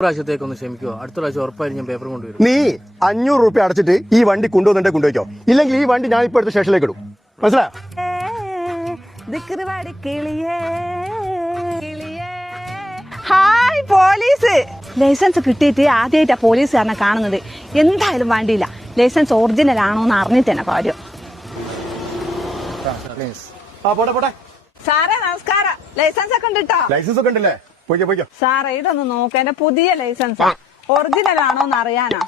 പ്രാവശ്യത്തേക്കൊന്ന് ക്ഷമിക്കുമോ? അടുത്ത പ്രാവശ്യം ഉറപ്പായിട്ട് ഞാൻ പേപ്പർ കൊണ്ടുവരും. നീ 500 രൂപ അടച്ചിട്ട് ഈ വണ്ടി കൊണ്ടുവന്നിട്ട് കൊണ്ടുപോയിക്കോ. ഇല്ലെങ്കിൽ ഈ വണ്ടി ഞാൻ ഇപ്പൊ എടുത്ത് സ്റ്റേഷനിലേക്ക് ഇടും. മനസ്സിലായോ? Hi police. ലൈസൻസ് കിട്ടിയിട്ട് ആദ്യമായിട്ടാ പോലീസുകാരനെ കാണുന്നത്. എന്തായാലും വേണ്ടിയില്ല, ലൈസൻസ് ഒറിജിനൽ ആണോ എന്ന് അറിഞ്ഞിട്ട് തന്നെ കാര്യം. സാറേ നമസ്കാരം. ലൈസൻസ് ഒക്കെ ഉണ്ട് കേട്ടോ. ലൈസൻസ് ഒക്കെ ഉണ്ടല്ലേ? പോയിക്കോ. സാറേ ഇതൊന്ന് നോക്ക, എന്റെ പുതിയ ലൈസൻസ് ഒറിജിനൽ ആണോ എന്ന് അറിയാനാ.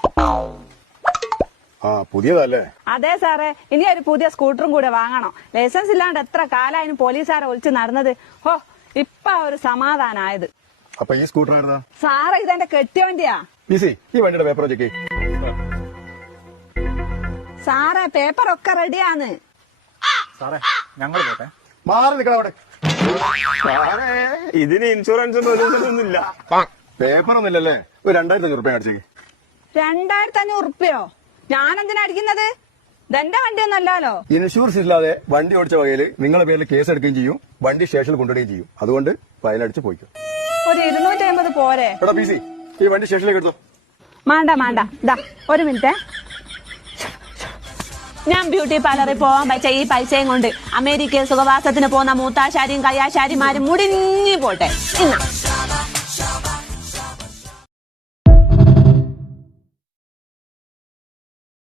പുതിയതല്ലേ? അതെ സാറേ, ഇനി ഒരു പുതിയ സ്കൂട്ടറും കൂടെ വാങ്ങണം. ലൈസൻസ് ഇല്ലാണ്ട് എത്ര കാലായിരുന്നു പോലീസുകാരെ ഒളിച്ച് നടന്നത്. ഹോ, ഇപ്പൊ ഒരു സമാധാനായത്. അപ്പൊ ഈ സ്കൂട്ടർ ആയിരുന്നാ? സാറേ ഇതെന്റെ കെട്ടിയോന്റെയാ. ഈ വണ്ടിയുടെ പേപ്പർ ചെക്ക്. സാറേ പേപ്പറൊക്കെ റെഡിയാന്ന്. സാറേ ഞങ്ങൾ പോട്ടെ. മാറി നിൽക്കണം അവിടെ. ഇതിന് ഇൻഷുറൻസ് ഒന്നുമില്ല. പേപ്പർ ഒന്നുമില്ലല്ലേ? ഒരു 2500 രൂപ അടിച്ചേക്ക്. 2500 ഉറുപ്പ്യോ? ഞാനെന്തിനാ അടിക്കുന്നത്? ഇതെന്റെ വണ്ടിയൊന്നല്ലോ. ഇൻഷുറൻസ് ഇല്ലാതെ വണ്ടി ഓടിച്ച വകയില് നിങ്ങളുടെ പേരിൽ കേസ് എടുക്കുകയും ചെയ്യും, വണ്ടി സ്റ്റേഷനിൽ കൊണ്ടുവരികയും ചെയ്യും. അതുകൊണ്ട് ഫയലടിച്ച് പോയിക്കും. ഒരു 250 പോരെ? എടാ PC, ഈ വണ്ടി സ്റ്റേഷനിലേക്ക് എടുത്തോ. മാണ്ട ദാ ഒരു മിനിറ്റ്. ഞാൻ ബ്യൂട്ടി പാർലറിൽ പോവാൻ പറ്റ ഈ പൈസയും കൊണ്ട് അമേരിക്കയിൽ സുഖവാസത്തിന് പോകുന്ന മൂത്താശാരിയും കയ്യാശാരിമാരും മുടിഞ്ഞു പോട്ടെ. ഇന്ന